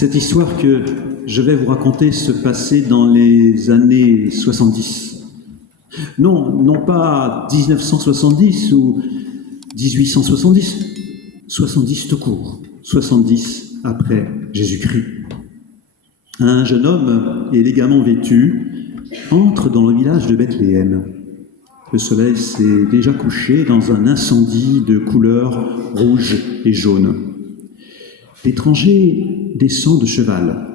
Cette histoire que je vais vous raconter se passait dans les années 70. Non pas 1970 ou 1870, 70 tout court, 70 après Jésus-Christ. Un jeune homme élégamment vêtu entre dans le village de Bethléem. Le soleil s'est déjà couché dans un incendie de couleurs rouge et jaune. L'étranger descend de cheval.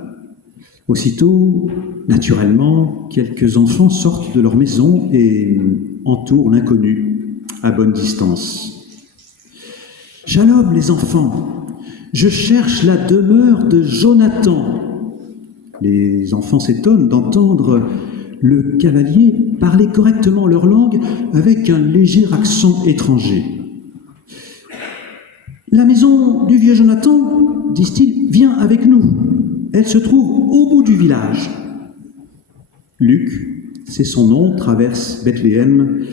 Aussitôt, naturellement, quelques enfants sortent de leur maison et entourent l'inconnu à bonne distance. « Shalom, les enfants, je cherche la demeure de Jonathan. » Les enfants s'étonnent d'entendre le cavalier parler correctement leur langue avec un léger accent étranger. « La maison du vieux Jonathan, disent-ils, vient avec nous. Elle se trouve au bout du village. » Luc, c'est son nom, traverse Bethléem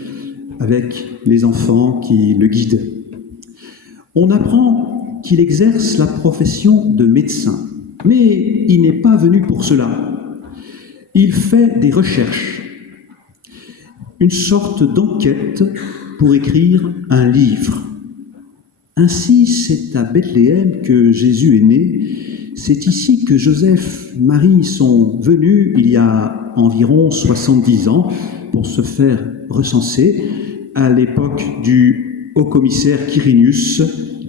avec les enfants qui le guident. On apprend qu'il exerce la profession de médecin, mais il n'est pas venu pour cela. Il fait des recherches, une sorte d'enquête pour écrire un livre. Ainsi, c'est à Bethléem que Jésus est né. C'est ici que Joseph, Marie sont venus il y a environ 70 ans pour se faire recenser à l'époque du haut-commissaire Quirinius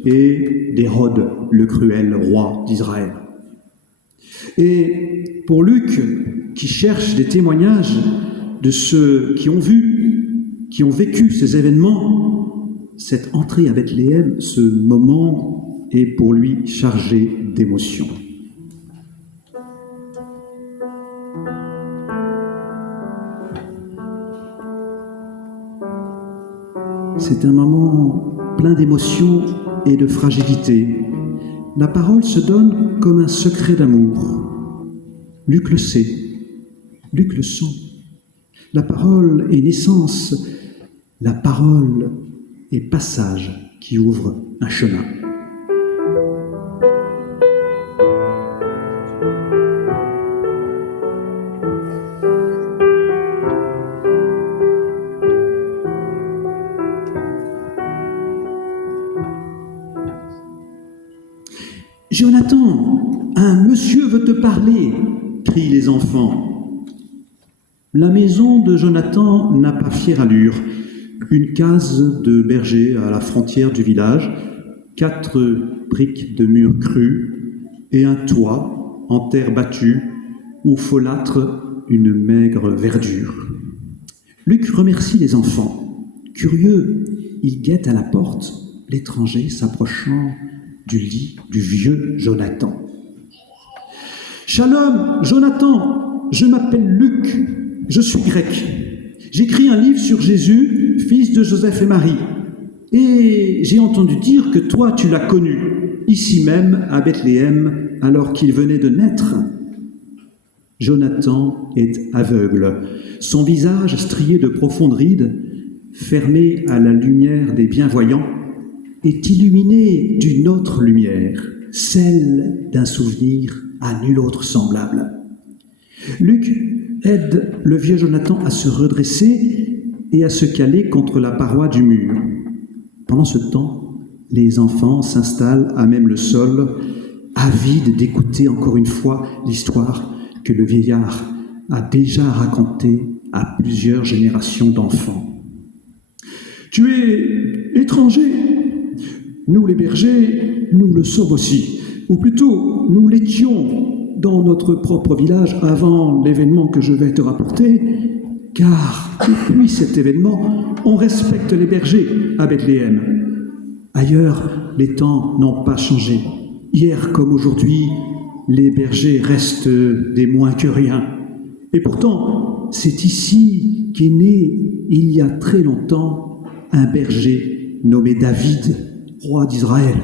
et d'Hérode, le cruel roi d'Israël. Et pour Luc, qui cherche des témoignages de ceux qui ont vu, qui ont vécu ces événements, cette entrée à Bethléem, ce moment est pour lui chargé d'émotions. C'est un moment plein d'émotions et de fragilité. La parole se donne comme un secret d'amour. Luc le sait, Luc le sent. La parole est naissance, la parole est passage qui ouvre un chemin. « Jonathan, un monsieur veut te parler !» crient les enfants. La maison de Jonathan n'a pas fière allure. Une case de berger à la frontière du village, 4 briques de murs crus et un toit en terre battue où folâtre une maigre verdure. Luc remercie les enfants. Curieux, il guette à la porte l'étranger s'approchant du lit du vieux Jonathan. « Shalom, Jonathan, je m'appelle Luc, je suis grec. J'écris un livre sur Jésus, fils de Joseph et Marie. Et j'ai entendu dire que toi, tu l'as connu, ici même, à Bethléem, alors qu'il venait de naître. » Jonathan est aveugle, son visage strié de profondes rides, fermé à la lumière des bienvoyants, est illuminé d'une autre lumière, celle d'un souvenir à nul autre semblable. Luc aide le vieux Jonathan à se redresser et à se caler contre la paroi du mur. Pendant ce temps, les enfants s'installent à même le sol, avides d'écouter encore une fois l'histoire que le vieillard a déjà racontée à plusieurs générations d'enfants. « Tu es étranger. Nous les bergers, nous le sommes aussi. Ou plutôt, nous l'étions dans notre propre village avant l'événement que je vais te rapporter, car depuis cet événement, on respecte les bergers à Bethléem. Ailleurs, les temps n'ont pas changé. Hier comme aujourd'hui, les bergers restent des moins que rien. Et pourtant, c'est ici qu'est né, il y a très longtemps, un berger nommé David, roi d'Israël.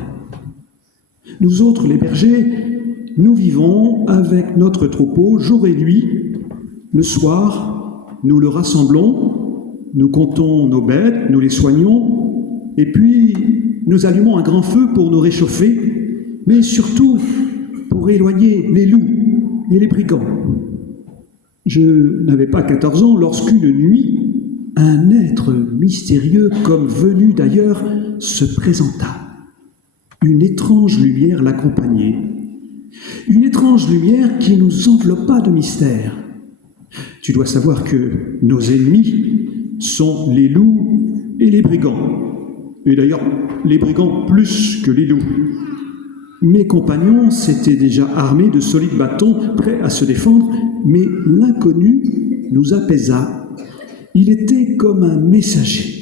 Nous autres, les bergers, nous vivons avec notre troupeau jour et nuit. Le soir, nous le rassemblons, nous comptons nos bêtes, nous les soignons, et puis nous allumons un grand feu pour nous réchauffer, mais surtout pour pour éloigner les loups et les brigands. Je n'avais pas 14 ans lorsqu'une nuit, un être mystérieux, comme venu d'ailleurs, se présenta. Une étrange lumière l'accompagnait. Une étrange lumière qui nous enveloppa de mystère. Tu dois savoir que nos ennemis sont les loups et les brigands. Et d'ailleurs, les brigands plus que les loups. Mes compagnons s'étaient déjà armés de solides bâtons, prêts à se défendre, mais l'inconnu nous apaisa. Il était comme un messager.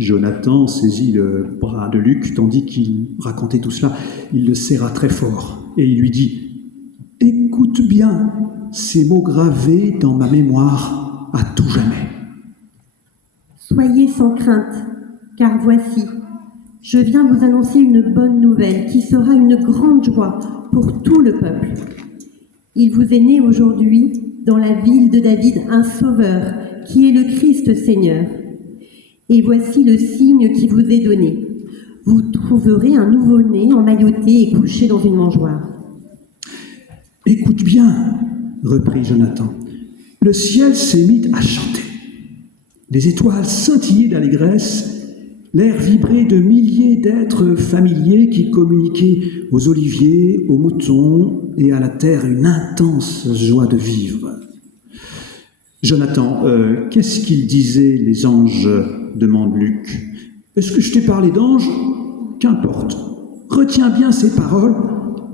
Jonathan saisit le bras de Luc, tandis qu'il racontait tout cela. Il le serra très fort, et il lui dit « Écoute bien ces mots gravés dans ma mémoire à tout jamais. Soyez sans crainte, car voici, je viens vous annoncer une bonne nouvelle qui sera une grande joie pour tout le peuple. Il vous est né aujourd'hui, dans la ville de David, un sauveur, qui est le Christ Seigneur. Et voici le signe qui vous est donné. Vous trouverez un nouveau-né emmailloté et couché dans une mangeoire. » Écoute bien, reprit Jonathan. Le ciel s'est mis à chanter. Les étoiles scintillaient d'allégresse, l'air vibrait de milliers d'êtres familiers qui communiquaient aux oliviers, aux moutons et à la terre une intense joie de vivre. Jonathan, qu'est-ce qu'ils disaient les anges ? Demande Luc. Est-ce que je t'ai parlé d'anges ? Qu'importe. Retiens bien ces paroles,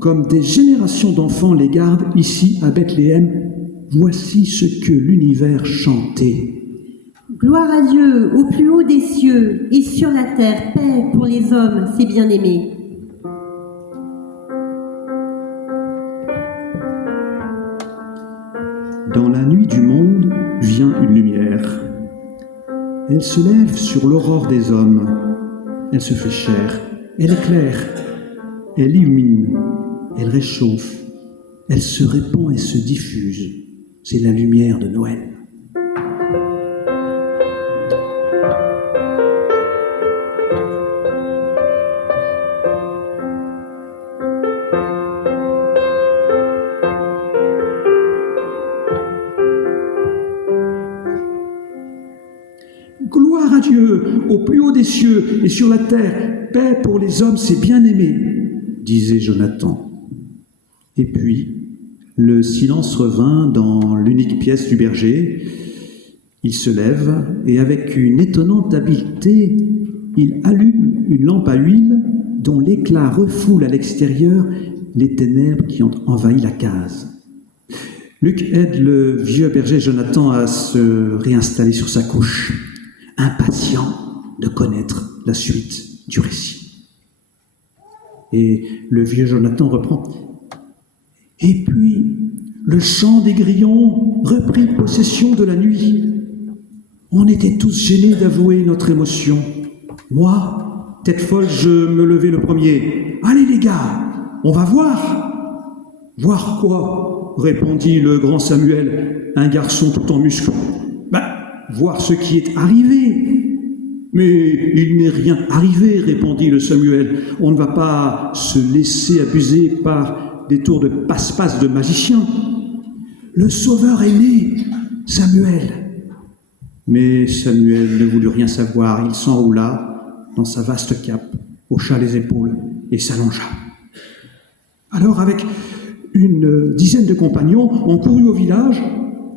comme des générations d'enfants les gardent ici à Bethléem. Voici ce que l'univers chantait. Gloire à Dieu, au plus haut des cieux, et sur la terre, paix pour les hommes, ses bien-aimés. Dans la nuit du monde vient une lumière. Elle se lève sur l'aurore des hommes. Elle se fait chair, elle éclaire, elle illumine, elle réchauffe, elle se répand et se diffuse. C'est la lumière de Noël. Gloire à Dieu, au plus haut des cieux et sur la terre, paix pour les hommes, ses bien-aimés, disait Jonathan. Et puis, le silence revint dans l'unique pièce du berger. Il se lève et avec une étonnante habileté, il allume une lampe à huile dont l'éclat refoule à l'extérieur les ténèbres qui ont envahi la case. Luc aide le vieux berger Jonathan à se réinstaller sur sa couche, impatient de connaître la suite du récit. Et le vieux Jonathan reprend. Et puis, le chant des grillons reprit possession de la nuit. On était tous gênés d'avouer notre émotion. Moi, tête folle, je me levai le premier. « Allez les gars, on va voir !»« Voir quoi ?» répondit le grand Samuel, un garçon tout en muscles. « Voir ce qui est arrivé. » « Mais il n'est rien arrivé, répondit le Samuel. On ne va pas se laisser abuser par des tours de passe-passe de magiciens. Le sauveur est né, Samuel. Mais Samuel ne voulut rien savoir. Il s'enroula dans sa vaste cape, hocha les épaules et s'allongea. Alors, avec une dizaine de compagnons, on courut au village.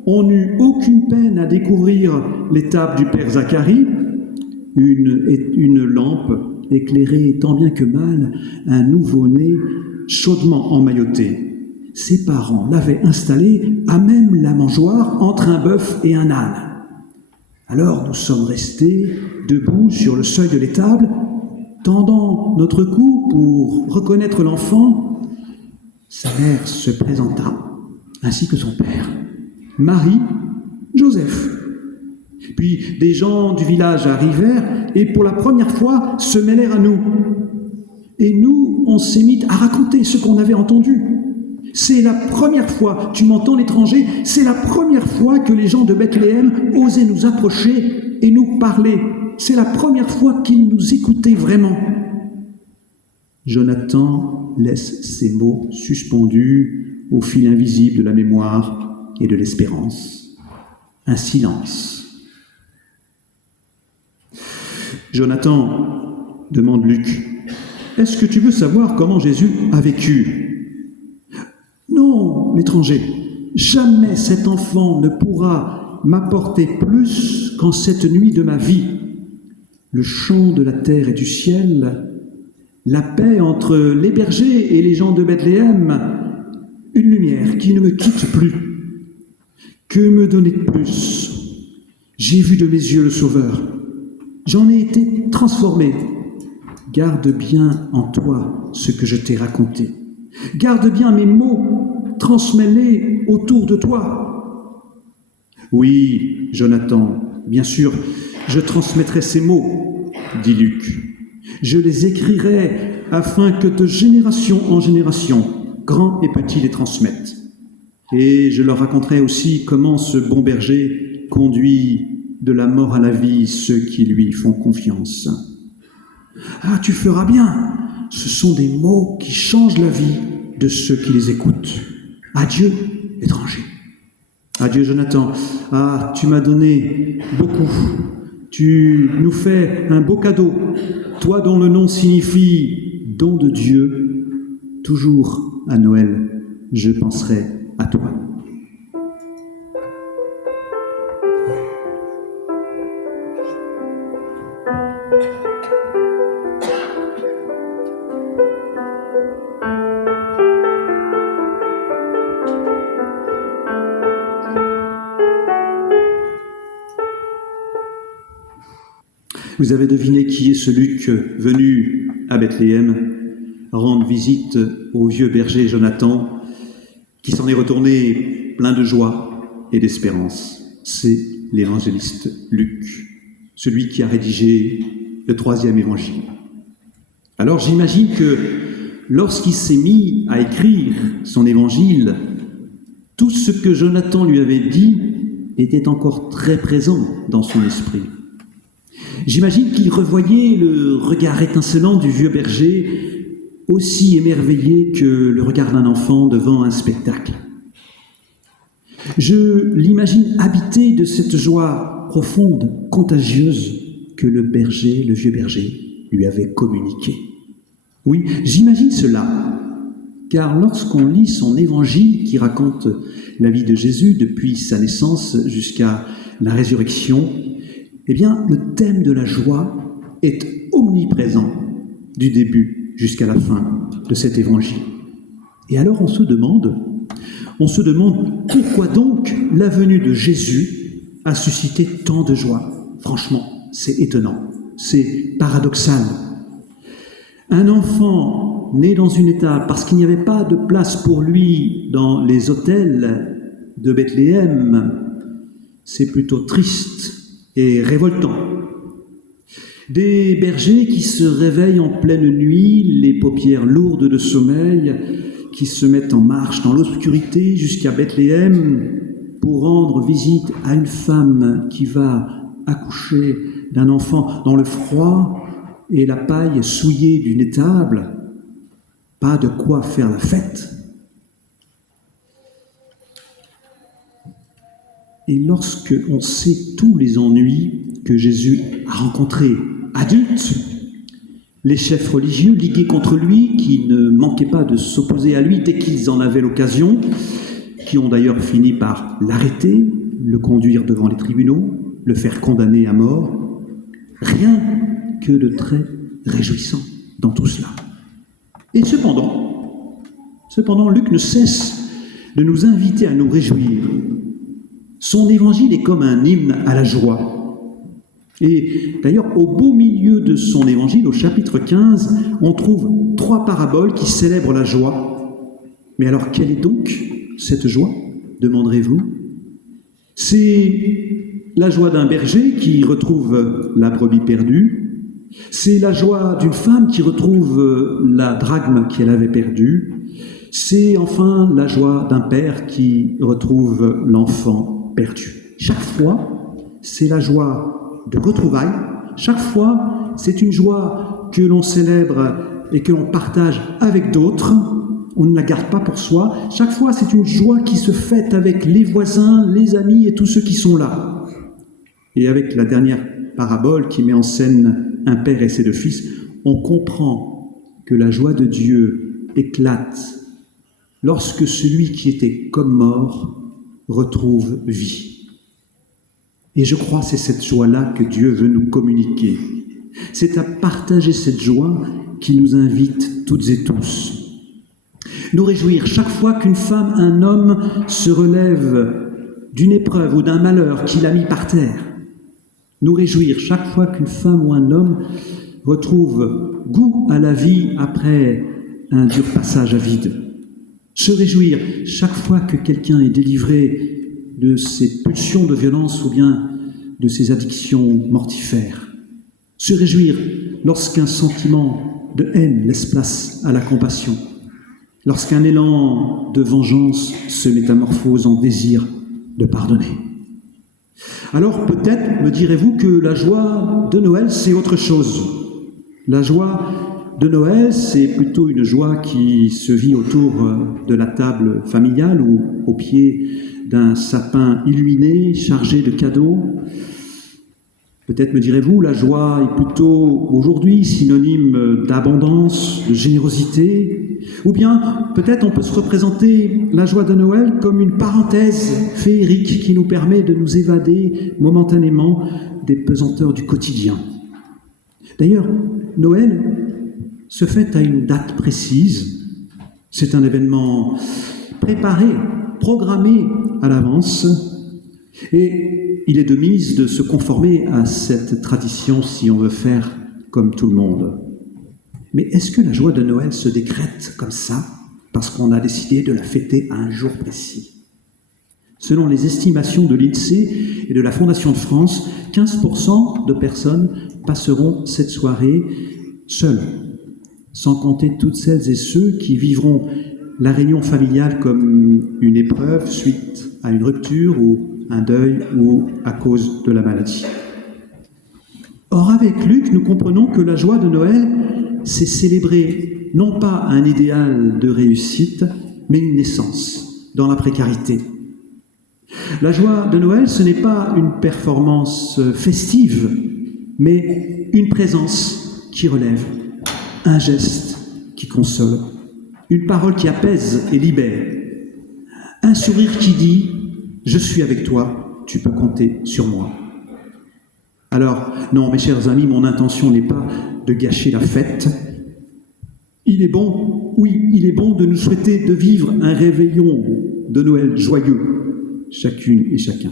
On n'eut aucune peine à découvrir l'étable du père Zacharie. Une lampe éclairait tant bien que mal un nouveau-né chaudement emmailloté. Ses parents l'avaient installé à même la mangeoire entre un bœuf et un âne. Alors nous sommes restés debout sur le seuil de l'étable, tendant notre cou pour reconnaître l'enfant. Sa mère se présenta, ainsi que son père, Marie, Joseph. Puis des gens du village arrivèrent et pour la première fois se mêlèrent à nous. Et nous, on s'est mis à raconter ce qu'on avait entendu. C'est la première fois, tu m'entends l'étranger, c'est la première fois que les gens de Bethléem osaient nous approcher et nous parler. C'est la première fois qu'ils nous écoutaient vraiment. Jonathan laisse ces mots suspendus au fil invisible de la mémoire et de l'espérance. Un silence. Jonathan, demande Luc, est-ce que tu veux savoir comment Jésus a vécu ? Non, l'étranger, jamais cet enfant ne pourra m'apporter plus qu'en cette nuit de ma vie. Le chant de la terre et du ciel, la paix entre les bergers et les gens de Bethléem, une lumière qui ne me quitte plus. Que me donner de plus ? J'ai vu de mes yeux le Sauveur. J'en ai été transformé. Garde bien en toi ce que je t'ai raconté. Garde bien mes mots, transmets-les autour de toi. Oui, Jonathan, bien sûr, je transmettrai ces mots, dit Luc. Je les écrirai afin que de génération en génération, grands et petits les transmettent. Et je leur raconterai aussi comment ce bon berger conduit de la mort à la vie ceux qui lui font confiance. Ah, tu feras bien. Ce sont des mots qui changent la vie de ceux qui les écoutent. Adieu, étranger. Adieu, Jonathan. Ah, tu m'as donné beaucoup. Tu nous fais un beau cadeau. Toi dont le nom signifie don de Dieu. Toujours à Noël, je penserai à toi. Vous avez deviné qui est ce Luc venu à Bethléem rendre visite au vieux berger Jonathan, qui s'en est retourné plein de joie et d'espérance. C'est l'évangéliste Luc, celui qui a rédigé le 3e évangile. Alors j'imagine que lorsqu'il s'est mis à écrire son évangile, tout ce que Jonathan lui avait dit était encore très présent dans son esprit. J'imagine qu'il revoyait le regard étincelant du vieux berger, aussi émerveillé que le regard d'un enfant devant un spectacle. Je l'imagine habité de cette joie profonde, contagieuse, que le vieux berger, lui avait communiquée. Oui, j'imagine cela, car lorsqu'on lit son évangile qui raconte la vie de Jésus depuis sa naissance jusqu'à la résurrection, eh bien, le thème de la joie est omniprésent du début jusqu'à la fin de cet évangile. Et alors on se demande pourquoi donc la venue de Jésus a suscité tant de joie. Franchement, c'est étonnant, c'est paradoxal. Un enfant né dans une étable parce qu'il n'y avait pas de place pour lui dans les hôtels de Bethléem, c'est plutôt triste et révoltant. Des bergers qui se réveillent en pleine nuit, les paupières lourdes de sommeil, qui se mettent en marche dans l'obscurité jusqu'à Bethléem pour rendre visite à une femme qui va accoucher d'un enfant dans le froid et la paille souillée d'une étable. Pas de quoi faire la fête. Et lorsque on sait tous les ennuis que Jésus a rencontrés adultes, les chefs religieux ligués contre lui, qui ne manquaient pas de s'opposer à lui dès qu'ils en avaient l'occasion, qui ont d'ailleurs fini par l'arrêter, le conduire devant les tribunaux, le faire condamner à mort, rien que de très réjouissant dans tout cela. Et cependant, Luc ne cesse de nous inviter à nous réjouir. Son évangile est comme un hymne à la joie. Et d'ailleurs, au beau milieu de son évangile, au chapitre 15, on trouve 3 paraboles qui célèbrent la joie. Mais alors, quelle est donc cette joie, demanderez-vous ? C'est la joie d'un berger qui retrouve la brebis perdue. C'est la joie d'une femme qui retrouve la drachme qu'elle avait perdue. C'est enfin la joie d'un père qui retrouve l'enfant perdu. Chaque fois, c'est la joie de retrouvailles. Chaque fois, c'est une joie que l'on célèbre et que l'on partage avec d'autres, on ne la garde pas pour soi. Chaque fois, c'est une joie qui se fête avec les voisins, les amis et tous ceux qui sont là. Et avec la dernière parabole qui met en scène un père et ses deux fils, on comprend que la joie de Dieu éclate lorsque celui qui était comme mort retrouve vie. Et je crois que c'est cette joie-là que Dieu veut nous communiquer. C'est à partager cette joie qui nous invite toutes et tous. Nous réjouir chaque fois qu'une femme, un homme se relève d'une épreuve ou d'un malheur qui l'a mis par terre. Nous réjouir chaque fois qu'une femme ou un homme retrouve goût à la vie après un dur passage à vide. Se réjouir chaque fois que quelqu'un est délivré de ses pulsions de violence ou bien de ses addictions mortifères. Se réjouir lorsqu'un sentiment de haine laisse place à la compassion. Lorsqu'un élan de vengeance se métamorphose en désir de pardonner. Alors peut-être me direz-vous que la joie de Noël, c'est autre chose. La joie de Noël, c'est plutôt une joie qui se vit autour de la table familiale ou au pied d'un sapin illuminé, chargé de cadeaux. Peut-être me direz-vous, la joie est plutôt aujourd'hui synonyme d'abondance, de générosité. Ou bien, peut-être on peut se représenter la joie de Noël comme une parenthèse féerique qui nous permet de nous évader momentanément des pesanteurs du quotidien. D'ailleurs, Noël se fête à une date précise. C'est un événement préparé, programmé à l'avance. Et il est de mise de se conformer à cette tradition si on veut faire comme tout le monde. Mais est-ce que la joie de Noël se décrète comme ça, parce qu'on a décidé de la fêter à un jour précis? Selon les estimations de l'INSEE et de la Fondation de France, 15% de personnes passeront cette soirée seules, sans compter toutes celles et ceux qui vivront la réunion familiale comme une épreuve suite à une rupture ou un deuil ou à cause de la maladie. Or, avec Luc, nous comprenons que la joie de Noël, c'est célébrer non pas un idéal de réussite, mais une naissance dans la précarité. La joie de Noël, ce n'est pas une performance festive, mais une présence qui relève, un geste qui console, une parole qui apaise et libère, un sourire qui dit « Je suis avec toi, tu peux compter sur moi ». Alors, non, mes chers amis, mon intention n'est pas de gâcher la fête. Il est bon, oui, il est bon de nous souhaiter de vivre un réveillon de Noël joyeux, chacune et chacun.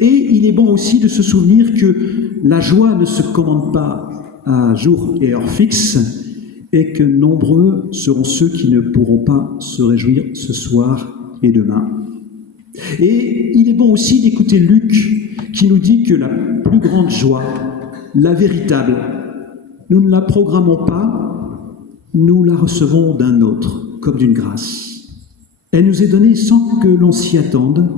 Et il est bon aussi de se souvenir que la joie ne se commande pas à jour et heure fixe, et que nombreux seront ceux qui ne pourront pas se réjouir ce soir et demain. Et il est bon aussi d'écouter Luc, qui nous dit que la plus grande joie, la véritable, nous ne la programmons pas, nous la recevons d'un autre, comme d'une grâce. Elle nous est donnée sans que l'on s'y attende.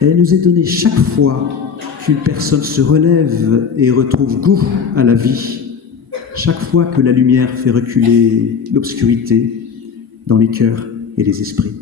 Elle nous est donnée chaque fois qu'une personne se relève et retrouve goût à la vie, chaque fois que la lumière fait reculer l'obscurité dans les cœurs et les esprits.